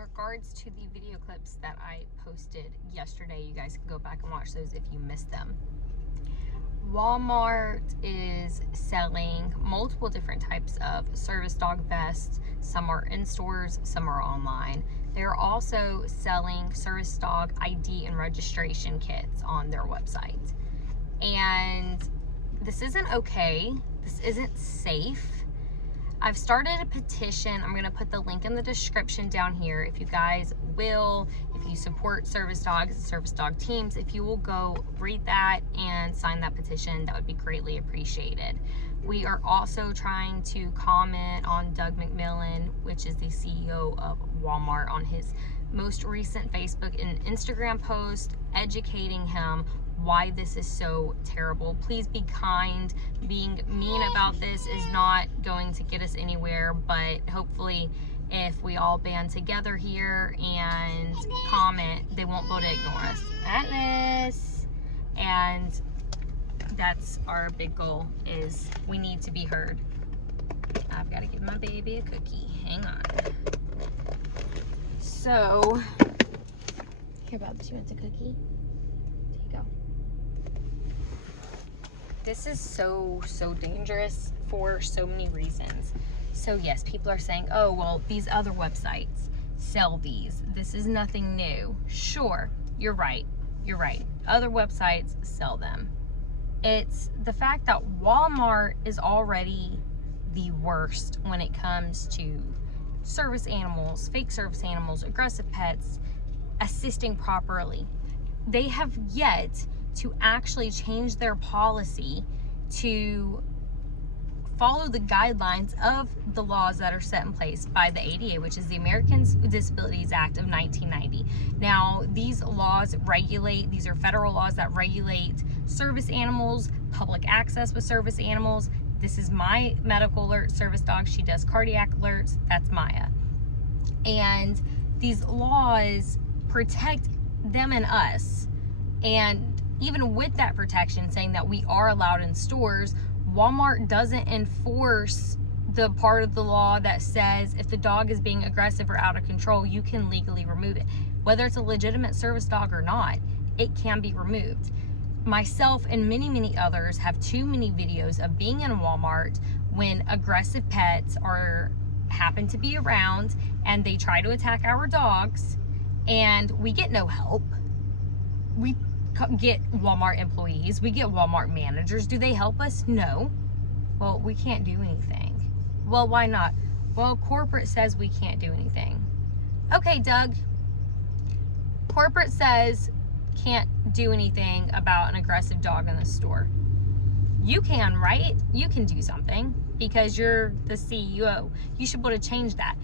regards to the video clips that I posted yesterday, you guys can go back and watch those if you missed them. Walmart is selling multiple different types of service dog vests. Some are in stores, some are online. They're also selling service dog ID and registration kits on their website. And this isn't okay. This isn't safe. I've started a petition. I'm going to put the link in the description down here. If you guys will, if you support service dogs and service dog teams, if you will go read that and sign that petition, that would be greatly appreciated. We are also trying to comment on Doug McMillon, which is the CEO of Walmart, on his most recent Facebook and Instagram post, educating him why this is so terrible. Please be kind. Being mean about this is not going to get us anywhere, but hopefully if we all band together here and comment, they won't be able to ignore us. Atlas! And that's our big goal, is we need to be heard. I've got to give my baby a cookie. Hang on. So, here, Bubs, you want a cookie? There you go. This is so dangerous for so many reasons. So yes, people are saying, oh, well, these other websites sell these. This is nothing new. Sure, you're right. You're right. Other websites sell them. It's the fact that Walmart is already the worst when it comes to service animals, fake service animals, aggressive pets, assisting properly. They have yet to actually change their policy to follow the guidelines of the laws that are set in place by the ADA, which is the Americans with Disabilities Act of 1990. Now, these laws regulate, these are federal laws that regulate service animals, public access with service animals. This is my medical alert service dog. She does cardiac alerts. That's Maya. And these laws protect them and us. And even with that protection, saying that we are allowed in stores, Walmart doesn't enforce the part of the law that says if the dog is being aggressive or out of control, you can legally remove it. Whether it's a legitimate service dog or not, it can be removed. Myself and many others have too many videos of being in Walmart when aggressive pets happen to be around and they try to attack our dogs, and we get no help. We get Walmart employees, we get Walmart managers. Do they help us? No. Well, we can't do anything. Well, why not? Well, corporate says we can't do anything. Okay, Doug. Corporate says can't do anything about an aggressive dog in the store. You can, right? You can do something because you're the CEO. You should be able to change that.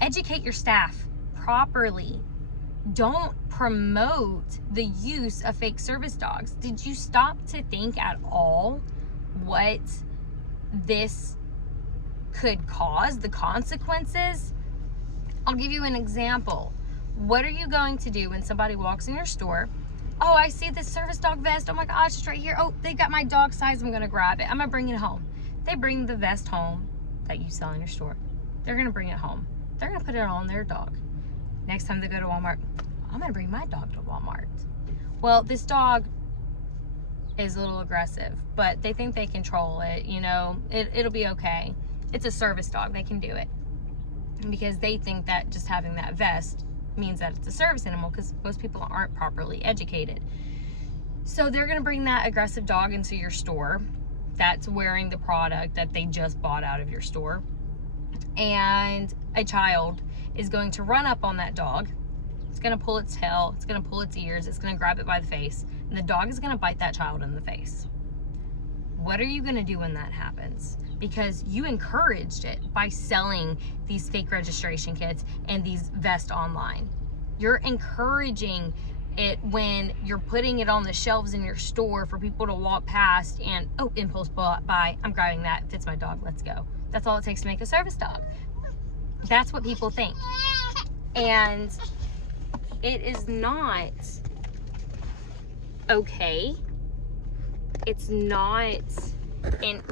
Educate your staff properly. Don't promote the use of fake service dogs. Did you stop to think at all what this could cause, the consequences? I'll give you an example. What are you going to do when somebody walks in your store? Oh, I see this service dog vest. Oh my gosh, it's right here. Oh, they got my dog size. I'm going to grab it. I'm going to bring it home. They bring the vest home that you sell in your store. They're going to bring it home. They're going to put it on their dog. Next time they go to Walmart, I'm going to bring my dog to Walmart. Well, this dog is a little aggressive, but they think they control it. You know, it'll be okay. It's a service dog. They can do it because they think that just having that vest means that it's a service animal, because most people aren't properly educated. So they're going to bring that aggressive dog into your store that's wearing the product that they just bought out of your store, and a child is going to run up on that dog. It's going to pull its tail, it's going to pull its ears, it's going to grab it by the face, and the dog is going to bite that child in the face. What are you going to do when that happens? Because you encouraged it by selling these fake registration kits and these vests online. You're encouraging it when you're putting it on the shelves in your store for people to walk past and, oh, impulse buy, I'm grabbing that, fits my dog, let's go. That's all it takes to make a service dog. That's what people think. And it is not okay. It's not in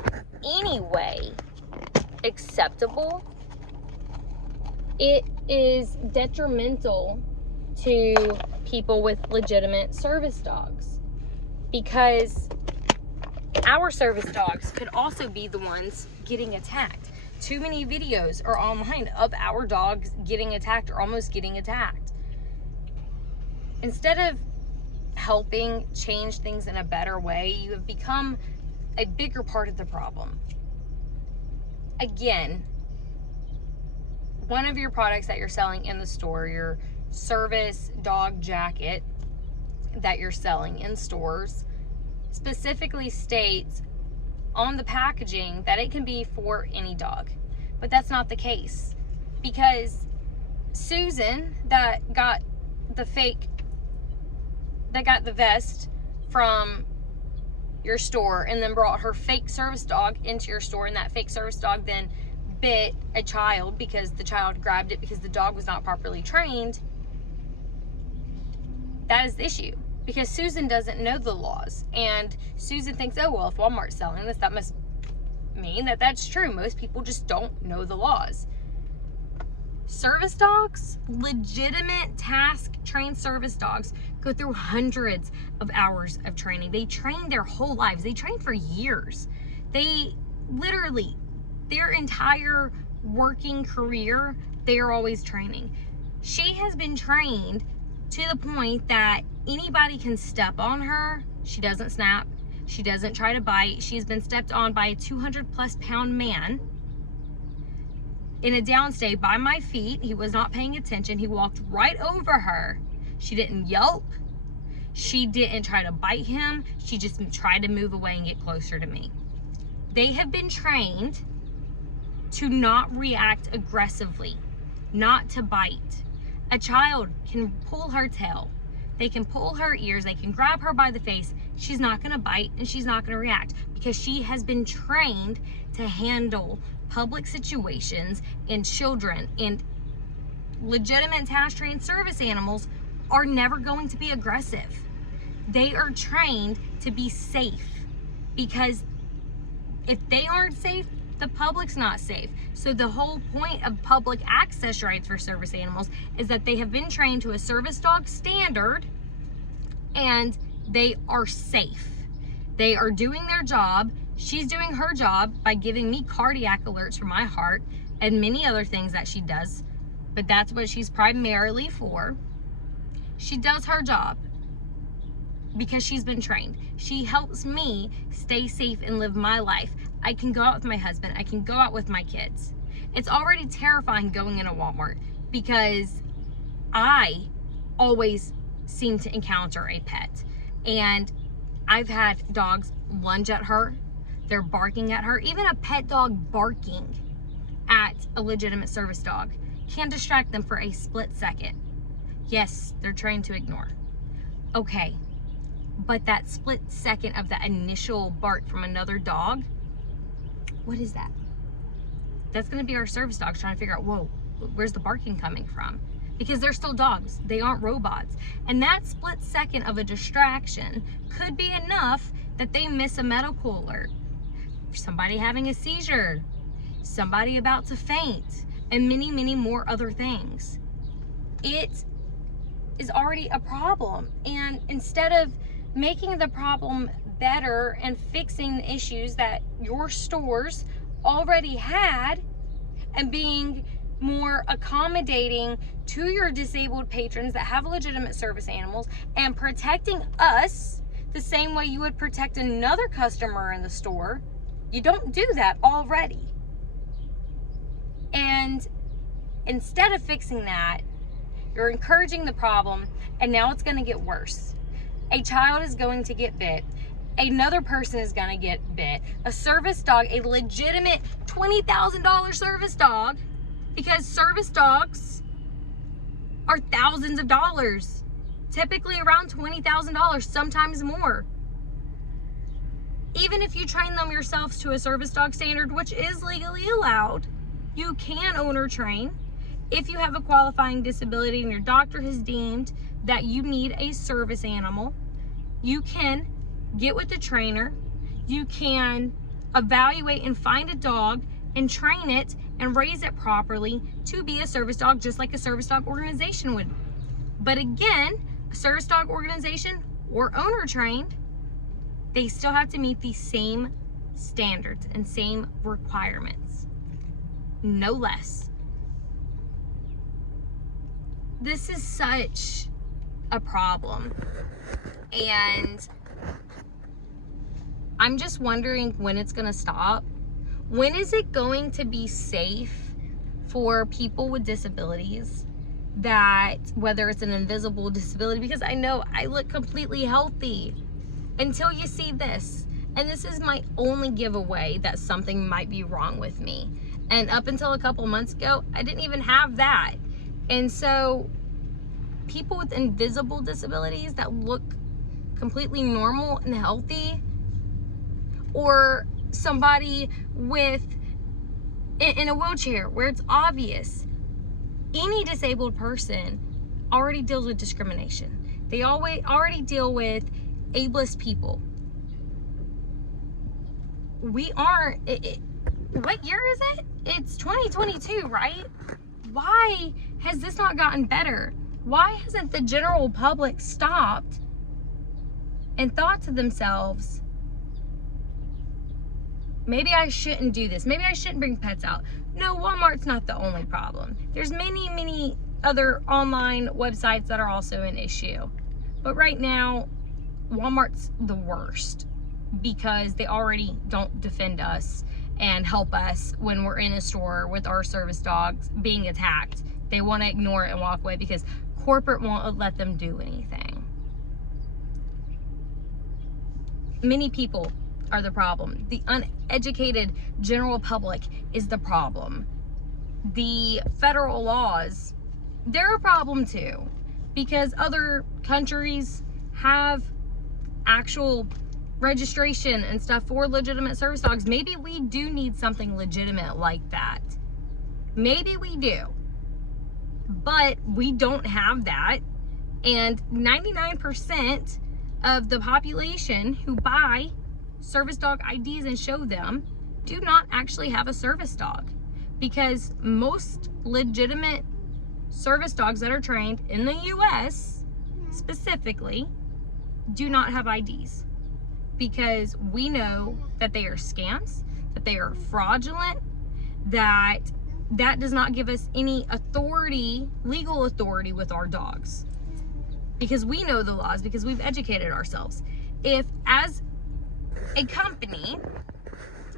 any way acceptable. it is detrimental to people with legitimate service dogs, because our service dogs could also be the ones getting attacked. Too many videos are online of our dogs getting attacked or almost getting attacked. Instead of helping change things in a better way, you have become a bigger part of the problem. Again, one of your products that you're selling in the store, your service dog jacket that you're selling in stores, specifically states on the packaging that it can be for any dog. But that's not the case, because Susan that got the vest from your store and then brought her fake service dog into your store, and that fake service dog then bit a child because the child grabbed it because the dog was not properly trained, that is the issue. Because Susan doesn't know the laws, and Susan thinks, oh, well, if Walmart's selling this, that must mean that that's true. Most people just don't know the laws. Service dogs, legitimate task-trained service dogs, go through hundreds of hours of training. They train their whole lives. They train for years. They literally, their entire working career, they are always training. She has been trained to the point that anybody can step on her. She doesn't snap. She doesn't try to bite. She's been stepped on by a 200+ pound man in a downstay by my feet. He was not paying attention. He walked right over her. She didn't yelp. She didn't try to bite him. She just tried to move away and get closer to me. They have been trained to not react aggressively, not to bite. A child can pull her tail. They can pull her ears. They can grab her by the face. She's not going to bite and she's not going to react, because she has been trained to handle public situations and children. And legitimate task-trained service animals are never going to be aggressive. They are trained to be safe, because if they aren't safe, the public's not safe. So the whole point of public access rights for service animals is that they have been trained to a service dog standard and they are safe. They are doing their job. She's doing her job by giving me cardiac alerts for my heart and many other things that she does, but that's what she's primarily for. She does her job because she's been trained. She helps me stay safe and live my life. I can go out with my husband. I can go out with my kids. It's already terrifying going into Walmart because I always seem to encounter a pet. And I've had dogs lunge at her. They're barking at her. Even a pet dog barking at a legitimate service dog can distract them for a split second. Yes, they're trained to ignore. Okay, but that split second of that initial bark from another dog, what is that? That's going to be our service dogs trying to figure out, whoa, where's the barking coming from? Because they're still dogs. They aren't robots. And that split second of a distraction could be enough that they miss a medical alert. Somebody having a seizure, somebody about to faint, and many, many more other things. It is already a problem. And instead of making the problem better and fixing the issues that your stores already had and being more accommodating to your disabled patrons that have legitimate service animals and protecting us the same way you would protect another customer in the store, you don't do that already. And instead of fixing that, you're encouraging the problem, and now it's going to get worse. A child is going to get bit. Another person is going to get bit. A service dog, a legitimate $20,000 service dog, because service dogs are thousands of dollars, typically around $20,000, sometimes more. Even if you train them yourselves to a service dog standard, which is legally allowed, you can owner train. If you have a qualifying disability and your doctor has deemed that you need a service animal, you can get with the trainer. You can evaluate and find a dog and train it and raise it properly to be a service dog, just like a service dog organization would. But again, a service dog organization or owner trained, they still have to meet the same standards and same requirements, no less. This is such a problem, and I'm just wondering when it's gonna stop. When is it going to be safe for people with disabilities, that whether it's an invisible disability, because I know I look completely healthy until you see this. And this is my only giveaway that something might be wrong with me. And up until a couple months ago, I didn't even have that. And so people with invisible disabilities that look completely normal and healthy, or somebody with in a wheelchair where it's obvious, any disabled person already deals with discrimination. They already deal with ableist people. We aren't, what year is it? It's 2022, right? Why has this not gotten better? Why hasn't the general public stopped and thought to themselves, maybe I shouldn't do this. Maybe I shouldn't bring pets out. No, Walmart's not the only problem. There's many, many other online websites that are also an issue. But right now, Walmart's the worst because they already don't defend us and help us when we're in a store with our service dogs being attacked. They want to ignore it and walk away because corporate won't let them do anything. Many people are the problem. The uneducated general public is the problem. The federal laws, they're a problem too, because other countries have actual registration and stuff for legitimate service dogs. Maybe we do need something legitimate like that. Maybe we do. But we don't have that. And 99% of the population who buy service dog IDs and show them do not actually have a service dog, because most legitimate service dogs that are trained in the US specifically do not have IDs, because we know that they are scams, that they are fraudulent, that does not give us any authority, legal authority with our dogs, because we know the laws, because we've educated ourselves. If as a company,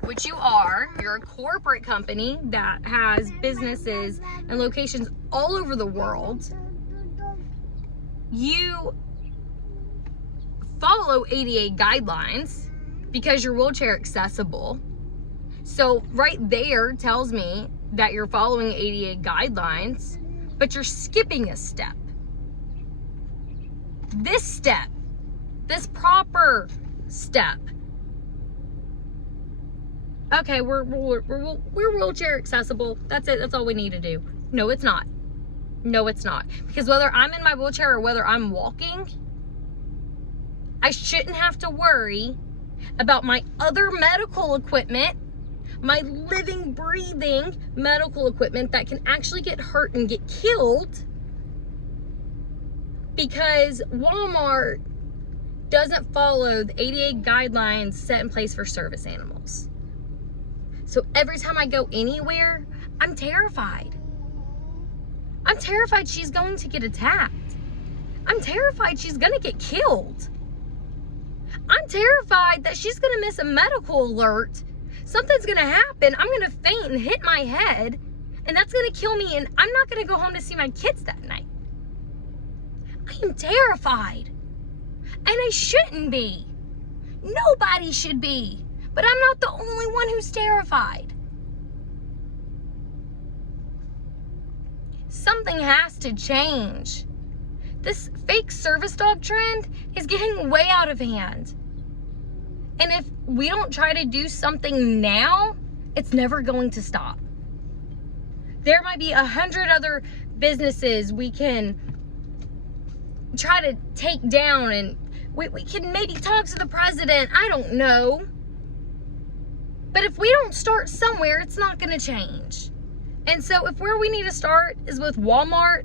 which you are, you're a corporate company that has businesses and locations all over the world, you follow ADA guidelines because you're wheelchair accessible. So right there tells me that you're following ADA guidelines, but you're skipping a step. This step, this proper step. Okay, we're wheelchair accessible. That's it. That's all we need to do. No, it's not. No, it's not. Because whether I'm in my wheelchair or whether I'm walking, I shouldn't have to worry about my other medical equipment, my living, breathing medical equipment that can actually get hurt and get killed because Walmart doesn't follow the ADA guidelines set in place for service animals. So every time I go anywhere, I'm terrified. I'm terrified she's going to get attacked. I'm terrified she's going to get killed. I'm terrified that she's going to miss a medical alert. Something's going to happen. I'm going to faint and hit my head, and that's going to kill me, and I'm not going to go home to see my kids that night. I am terrified, and I shouldn't be. Nobody should be, but I'm not the only one who's terrified. Something has to change. This fake service dog trend is getting way out of hand. And if we don't try to do something now, it's never going to stop. There might be 100 other businesses we can try to take down, and we can maybe talk to the president. I don't know. But if we don't start somewhere, it's not going to change. And so if where we need to start is with Walmart,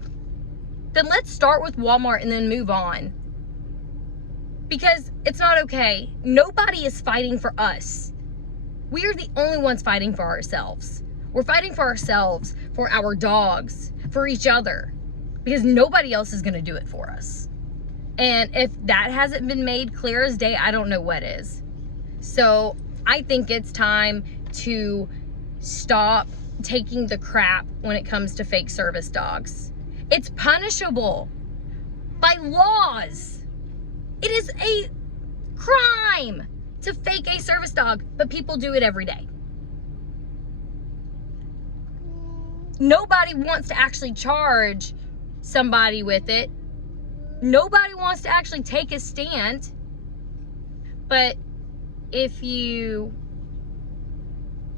then let's start with Walmart and then move on. Because it's not okay. Nobody is fighting for us. We are the only ones fighting for ourselves. We're fighting for ourselves, for our dogs, for each other. Because nobody else is going to do it for us. And if that hasn't been made clear as day, I don't know what is. So I think it's time to stop taking the crap when it comes to fake service dogs. It's punishable by laws. It is a crime to fake a service dog, but people do it every day. Nobody wants to actually charge somebody with it. Nobody wants to actually take a stand. But if you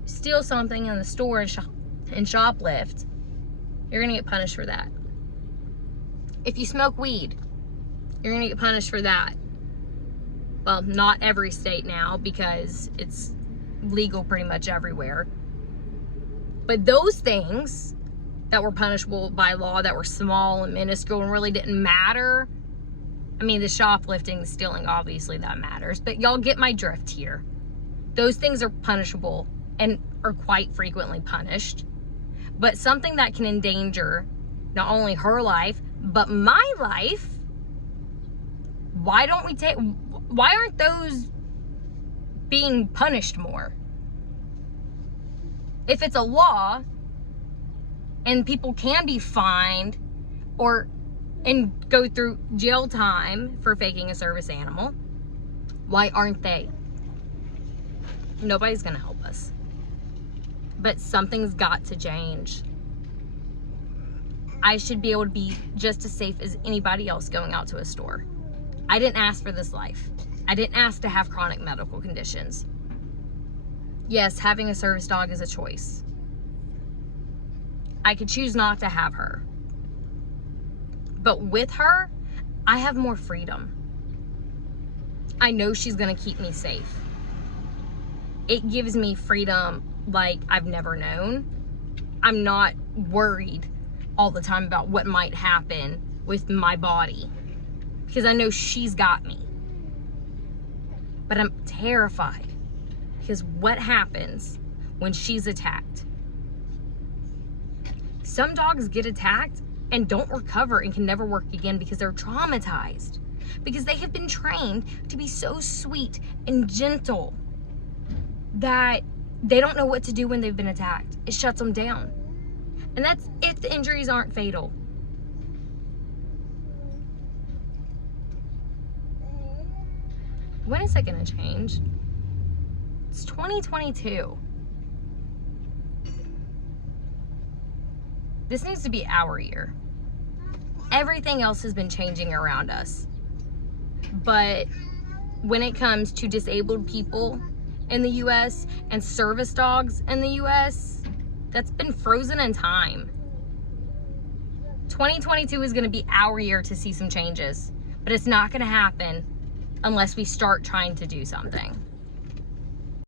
steal something in the store and shoplift, you're gonna get punished for that. If you smoke weed, you're gonna get punished for that. Well, not every state now because it's legal pretty much everywhere. But those things that were punishable by law, that were small and minuscule and really didn't matter. I mean, the shoplifting, the stealing, obviously that matters, but y'all get my drift here. Those things are punishable and are quite frequently punished. But something that can endanger not only her life, but my life, why aren't those being punished more? If it's a law and people can be fined and go through jail time for faking a service animal, why aren't they? Nobody's gonna help us. But something's got to change. I should be able to be just as safe as anybody else going out to a store. I didn't ask for this life. I didn't ask to have chronic medical conditions. Yes, having a service dog is a choice. I could choose not to have her. But with her, I have more freedom. I know she's gonna keep me safe. It gives me freedom like I've never known. I'm not worried all the time about what might happen with my body because I know she's got me. But I'm terrified because what happens when she's attacked? Some dogs get attacked and don't recover and can never work again because they're traumatized, because they have been trained to be so sweet and gentle that they don't know what to do when they've been attacked. It shuts them down. And that's if the injuries aren't fatal. When is it gonna change? It's 2022. This needs to be our year. Everything else has been changing around us. But when it comes to disabled people in the US and service dogs in the US, that's been frozen in time. 2022 is gonna be our year to see some changes, but it's not gonna happen unless we start trying to do something.